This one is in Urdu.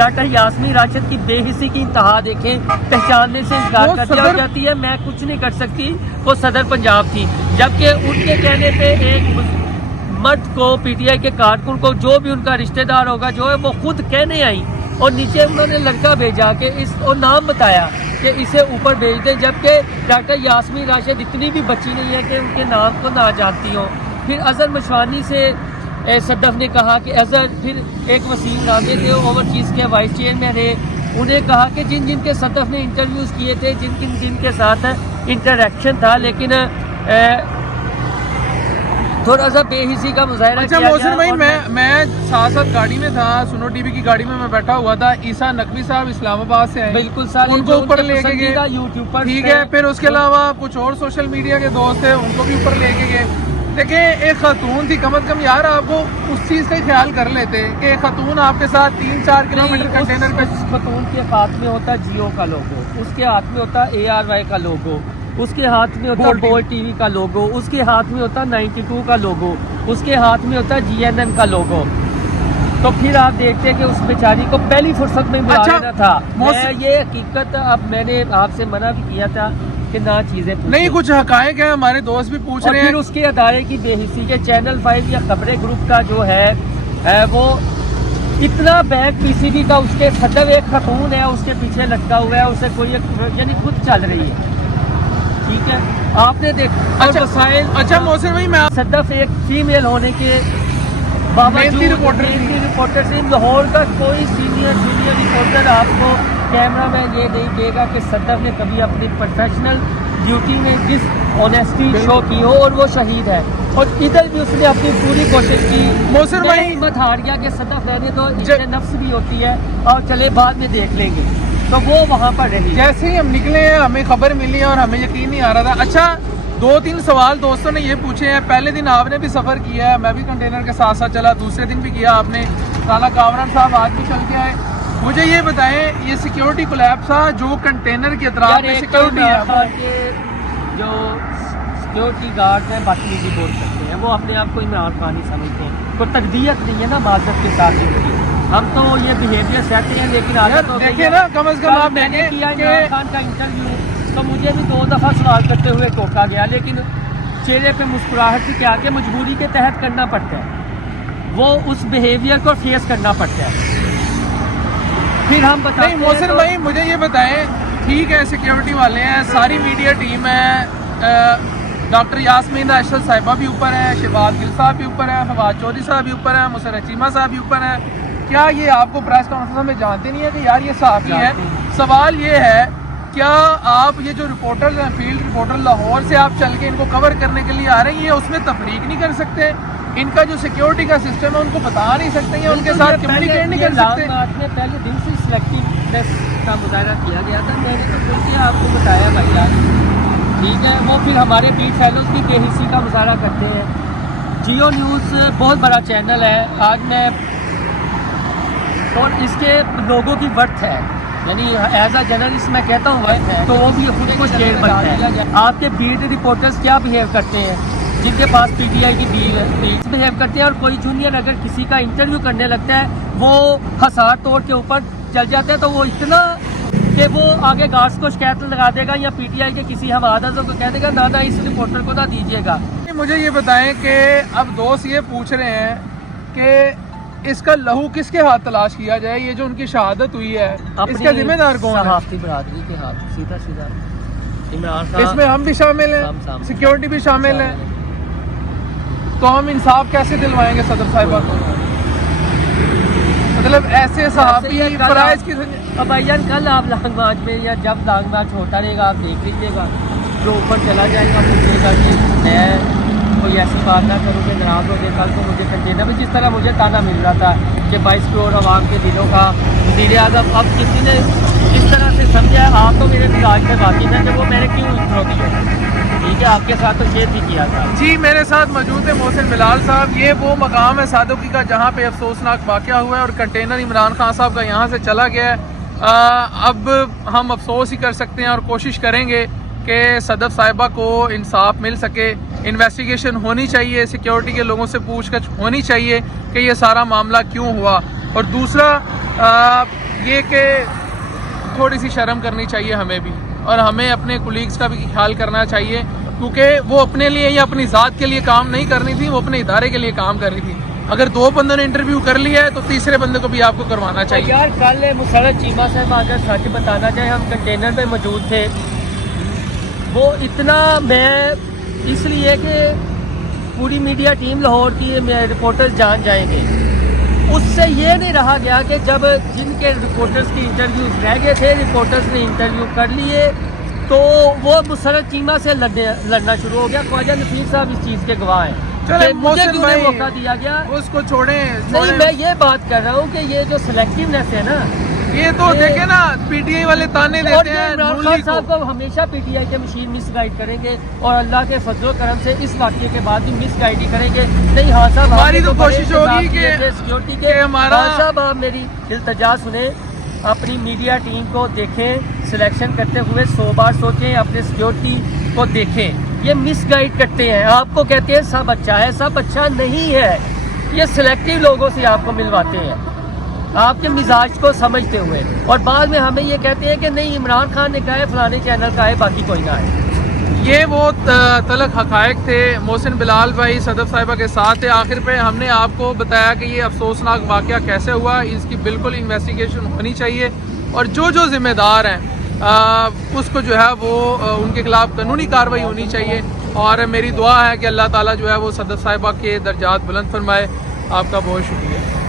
ڈاکٹر یاسمین راشد کی بے حسی کی انتہا دیکھیں, پہچاننے سے انکار وہ کر دیا صدر- جاتی ہے, میں کچھ نہیں کر سکتی, وہ صدر پنجاب تھی, جبکہ ان کے کہنے پہ ایک مرد کو, پی ٹی آئی کے کارکن کو, جو بھی ان کا رشتہ دار ہوگا جو ہے, وہ خود کہنے آئی اور نیچے انہوں نے لڑکا بھیجا کہ اور نام بتایا کہ اسے اوپر بھیج دیں, جبکہ ڈاکٹر یاسمین راشد اتنی بھی بچی نہیں ہے کہ ان کے نام کو نہ جانتی ہوں. پھر اظہر مشوانی سے صدف نے کہا کہ اظہر, پھر ایک وسیم رابطے کے اوورسیز کے وائس چیئرمین ہے, انہیں کہا کہ جن جن کے صدف نے انٹرویوز کیے تھے, جن کے ساتھ انٹریکشن تھا, لیکن تھوڑا سا بے حسی کا مظاہرہ اچھا کیا محسن گیا. بھائی, اور میں ساتھ ساتھ گاڑی میں تھا, سنو ٹی وی کی گاڑی میں بیٹھا ہوا تھا. عیسیٰ نقوی صاحب اسلام آباد سے ہیں, بالکل سارے ان کو اوپر لے کے گئے, یوٹیوبر, ٹھیک ہے. پھر اس کے علاوہ کچھ اور سوشل میڈیا کے دوست تھے, ان کو بھی اوپر لے کے گئے. دیکھیں ایک خاتون تھی, کم از کم یار آپ کو اس چیز کا خیال کر لیتے کہ ایک خاتون آپ کے ساتھ 3-4 کلومیٹر کنٹینر پہ. اس خاتون کے ہاتھ میں ہوتا جیو کا لوگو, اس کے ہاتھ میں ہوتا ARY کا لوگو, اس کے ہاتھ میں ہوتا بول ٹی وی کا لوگو, اس کے ہاتھ میں ہوتا 92 کا لوگو, اس کے ہاتھ میں ہوتا GNN کا لوگو. تو پھر آپ دیکھتے کہ اس بیچاری کو پہلی فرصت میں بلا لینا تھا. میں یہ حقیقت, اب میں نے آپ سے منع بھی کیا تھا کہ نہ چیزیں نہیں, کچھ حقائق ہیں, ہمارے دوست بھی پوچھ اور رہے پھر ہیں. اس کے ادارے کی بے حسی کے چینل 5 یا خبریں گروپ کا جو ہے وہ اتنا بینک PCB کا, اس کے صدر ایک خاتون ہے, اس کے پیچھے لٹکا ہوا ہے, اسے کوئی یعنی خود چل رہی ہے, ٹھیک ہے. آپ نے دیکھا اچھا محسن بھائی, میں صدف ایک فیمیل ہونے کے باوجود رپورٹر سے لاہور کا کوئی سینئر رپورٹر آپ کو کیمرہ میں یہ نہیں دے گا کہ صدف نے کبھی اپنی پروفیشنل ڈیوٹی میں جس آنیسٹی شو کی ہو, اور وہ شہید ہے. اور ادھر بھی اس نے اپنی پوری کوشش کی. محسن بھائی ہمت ہار گیا کہ صدف رہنے تو اتنے نفس بھی ہوتی ہے, اور چلے بعد میں دیکھ لیں گے, تو وہ وہاں پر رہی. جیسے ہی ہم نکلے ہیں ہمیں خبر ملی اور ہمیں یقین نہیں آ رہا تھا. اچھا 2-3 سوال دوستوں نے یہ پوچھے ہیں. پہلے دن آپ نے بھی سفر کیا ہے, میں بھی کنٹینر کے ساتھ ساتھ چلا, دوسرے دن بھی کیا آپ نے, رانا کامران صاحب آج بھی چل کے آئے. مجھے یہ بتائیں, یہ سیکیورٹی کولیپس تھا جو کنٹینر کے اطراف میں سیکیورٹی ہے, جو سیکیورٹی گارڈ ہیں بدتمیزی بول سکتے ہیں, وہ اپنے آپ کو عمران خان ہی سمجھتے ہیں. کوئی تربیت نہیں ہے نا معذرت کے ساتھ ان کی. ہم تو یہ بیہیویئر سیکھتے ہیں, لیکن دیکھیں نا, کم از کم آپ میں نے دیکھیں کیا کہ عمران خان کا انٹرویو, تو مجھے بھی 2 دفعہ سوال کرتے ہوئے ٹوکا گیا, لیکن چہرے پہ مسکراہٹ سے کیا کہ مجبوری کے تحت کرنا پڑتا ہے, وہ اس بیہیویئر کو فیس کرنا پڑتا ہے. پھر ہم بتائیں. نہیں محسن بھائی, مجھے یہ بتائیں, ٹھیک ہے سیکیورٹی والے ہیں, ساری میڈیا ٹیم ہے, ڈاکٹر یاسمین راشد صاحبہ بھی اوپر ہیں, شہباز گل صاحب بھی اوپر ہیں, فواد چودھری صاحب بھی اوپر ہیں, مسرت چیمہ صاحب بھی اوپر ہیں. کیا یہ آپ کو پریس کانفرنس میں جانتے نہیں ہے کہ یار یہ صحافی ہے؟ سوال یہ ہے, کیا آپ یہ جو رپورٹرز ہیں, فیلڈ رپورٹر لاہور سے آپ چل کے ان کو کور کرنے کے لیے آ رہے ہیں, یہ اس میں تفریق نہیں کر سکتے؟ ان کا جو سیکیورٹی کا سسٹم ہے ان کو بتا نہیں سکتے یا ان کے ساتھ کمیونیکیٹ نہیں کر سکتے؟ میں پہلے دن سے سلیکٹیونیس کا مظاہرہ کیا گیا تھا, میں نے تو پھر کیا آپ کو بتایا بھائی یار, ٹھیک ہے. وہ پھر ہمارے بیٹ فیلوز کی بے حسی کا مظاہرہ کرتے ہیں. جیو نیوز بہت بڑا چینل ہے آج میں, اور اس کے لوگوں کی ورتھ ہے, یعنی ایز اے جرنلسٹ میں کہتا ہوں تو وہ بھی خود کو شیئر بنتا ہے. آپ کے بیٹ رپورٹرز کیا بیہیو کرتے ہیں, جن کے پاس PTI کی بیل بیہیو کرتے ہیں, اور کوئی جونیئر اگر کسی کا انٹرویو کرنے لگتا ہے وہ حسار توڑ کے اوپر چل جاتا ہے, تو وہ اتنا کہ وہ آگے گارڈس کو شکایت لگا دے گا, یا PTI کے کسی ہواداروں کو کہہ دے گا نہ اس رپورٹر کو نہ دیجیے گا. مجھے یہ بتائیں کہ اب دوست یہ پوچھ رہے ہیں کہ اس کا لہو کس کے ہاتھ تلاش کیا جائے, یہ جو ان کی شہادت ہوئی ہے اس کا ذمہ دار کون ہے؟ صحافتی برادری کے ہاتھ, سیدھا عمران خان. اس میں ہم بھی شامل ہیں, سیکیورٹی بھی شامل ہے, تو ہم انصاف کیسے دلوائیں گے صدر صاحبہ کو؟ مطلب ایسے صحافی فرائض کی. بھائی جان کل آپ لانگ مارچ میں, یا جب لانگ مارچ ہوتا رہے گا آپ دیکھ لیجیے گا, جو اوپر چلا جائے گا پوچھے گا کہ میں کوئی ایسی بات نہ کروں کہ ناراض ہو گئے, کل کو مجھے کنٹینر میں جس طرح مجھے تانا مل رہا تھا کہ 22 کروڑ عوام کے دلوں کا وزیر اعظم, اب کسی نے اس طرح سے سمجھا, آپ تو میرے مزاج میں واقف ہیں کہ وہ میں نے کیوں انٹرو کیا, ٹھیک ہے, آپ کے ساتھ تو شیئر بھی کیا تھا. جی میرے ساتھ موجود ہے محسن بلال صاحب. یہ وہ مقام ہے صادقی کا جہاں پہ افسوسناک واقعہ ہوا ہے, اور کنٹینر عمران خان صاحب کا یہاں سے چلا گیا ہے. اب ہم افسوس ہی کر سکتے ہیں اور کوشش کریں گے کہ صدف صاحبہ کو انصاف مل سکے, انویسٹیگیشن ہونی چاہیے, سیکیورٹی کے لوگوں سے پوچھ گچھ ہونی چاہیے کہ یہ سارا معاملہ کیوں ہوا. اور دوسرا یہ کہ تھوڑی سی شرم کرنی چاہیے ہمیں بھی، اور ہمیں اپنے کولیگز کا بھی خیال کرنا چاہیے، کیونکہ وہ اپنے لیے یا اپنی ذات کے لیے کام نہیں کرنی تھی، وہ اپنے ادارے کے لیے کام کر رہی تھی. اگر 2 بندوں نے انٹرویو کر لیا ہے تو تیسرے بندے کو بھی آپ کو کروانا چاہیے. یار کل مسرت چیمہ صاحب اگر سچ بتانا چاہے ہم کنٹینر پہ موجود تھے، وہ اتنا میں اس لیے کہ پوری میڈیا ٹیم لاہور کی رپورٹرز جان جائیں گے، اس سے یہ نہیں رہا گیا کہ جب جن کے رپورٹرز کی انٹرویوز رہ گئے تھے، رپورٹرز نے انٹرویو کر لیے تو وہ مسرت چیمہ سے لڑنا شروع ہو گیا. خواجہ نصیر صاحب اس چیز کے گواہ ہیں. چلیں مجھے محسن کیوں بھائی نہیں موقع دیا گیا؟ اس کو چھوڑیں. نہیں، میں یہ بات کر رہا ہوں کہ یہ جو سلیکٹیونیس ہے نا، یہ تو دیکھیں نا پی ٹی آئی والے تانے اور دیتے یہ ہیں عمران نون خان لیگ صاحب کو. کو ہمیشہ پی ٹی آئی کے مشین مس گائیڈ کریں گے، اور اللہ کے فضل و کرم سے اس واقعے کے بعد بھی مس گائیڈ ہی کریں گے. نہیں ہاں صاحب، ہماری تو کوشش ہوگی کہ سیکورٹی کہ ہمارا ہاں صاحب آپ میری التجا سنیں، اپنی میڈیا ٹیم کو دیکھیں، سلیکشن کرتے ہوئے 100 بار سوچیں، اپنے سیکورٹی کو دیکھیں. یہ مس گائیڈ کرتے ہیں، آپ کو کہتے ہیں سب اچھا ہے، سب اچھا نہیں ہے. یہ سلیکٹیو لوگوں سے آپ کو ملواتے ہیں آپ کے مزاج کو سمجھتے ہوئے، اور بعد میں ہمیں یہ کہتے ہیں کہ نہیں عمران خان نے کہا ہے، فلانے چینل کا ہے، باقی کوئی نہ ہے. یہ وہ تلخ حقائق تھے. محسن بلال بھائی صدف صاحبہ کے ساتھ تھے. آخر پہ ہم نے آپ کو بتایا کہ یہ افسوسناک واقعہ کیسے ہوا، اس کی بالکل انویسٹیگیشن ہونی چاہیے، اور جو ذمہ دار ہیں اس کو جو ہے وہ ان کے خلاف قانونی کارروائی ہونی چاہیے. اور میری دعا ہے کہ اللہ تعالیٰ جو ہے وہ صدف صاحبہ کے درجات بلند فرمائے. آپ کا بہت شکریہ.